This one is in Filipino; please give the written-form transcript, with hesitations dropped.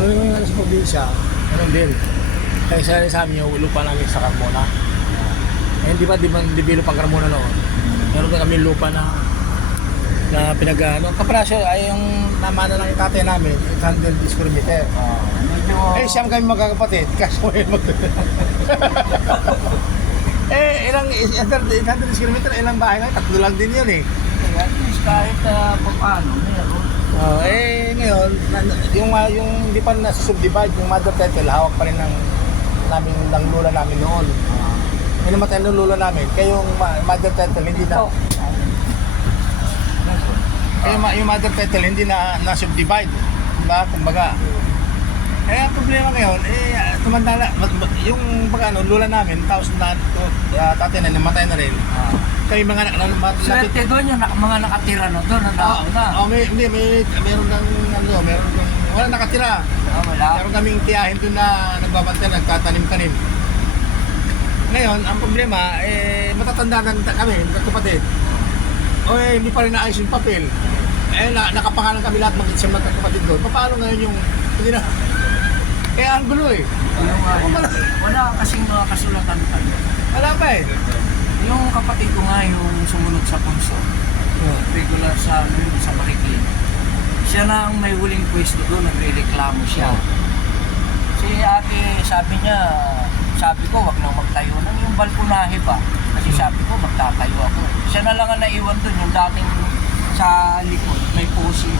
Ganun yung sa probinsya, ganun din. Kaya sa amin yung lupa namin sa Carmona. Eh, di ba develop ang Carmona noon? Meron na kami lupa na pinag-ano. Kaprasyo ay yung namana ng tatay namin, 800 square meter. Medyo... Eh, siyam kami magkakapatid. Kaso may eh, ilang 800 square meter, ilang bahay lang, tatlo lang din yun eh. At least kahit paano, meron. Ngayon, yung hindi pa nasa-subdivide, yung mother title, hawak pa rin ng lula namin noon. May namatay ng lula namin, kaya yung mother title hindi na... yung mother title hindi na subdivide, diba? Kumbaga. Kaya problema ngayon, tumanda na, yung lula namin, tapos tatay na namatay na rin. Kaya yung mga Swerte doon yung mga nakatira na doon, na. meron wala nakatira. Wala. Meron kaming tiyahin doon na nagbabantay, nagtatanim-tanim. Ngayon, ang problema, matatanda na kami, magkakapatid. Hindi pa rin naayos yung papel. Nakapangalan kami lahat mag-isang magkakapatid doon. Paano ngayon yung, hindi na, kaya ang gulo eh. Wala kasing mga kasulatan pa. Wala pa eh. Yung kapatid ko nga yung sumunod sa punso. Regular sa Marikina. Siya na ang may huling pwesto doon, nagre-reklamo siya. Si ate, sabi ko, wag nang magtayo ng yung balkonahe ba? Kasi sabi ko, magtatayo ako. Siya na lang ang naiwan doon, yung dating sa likod, may pusi.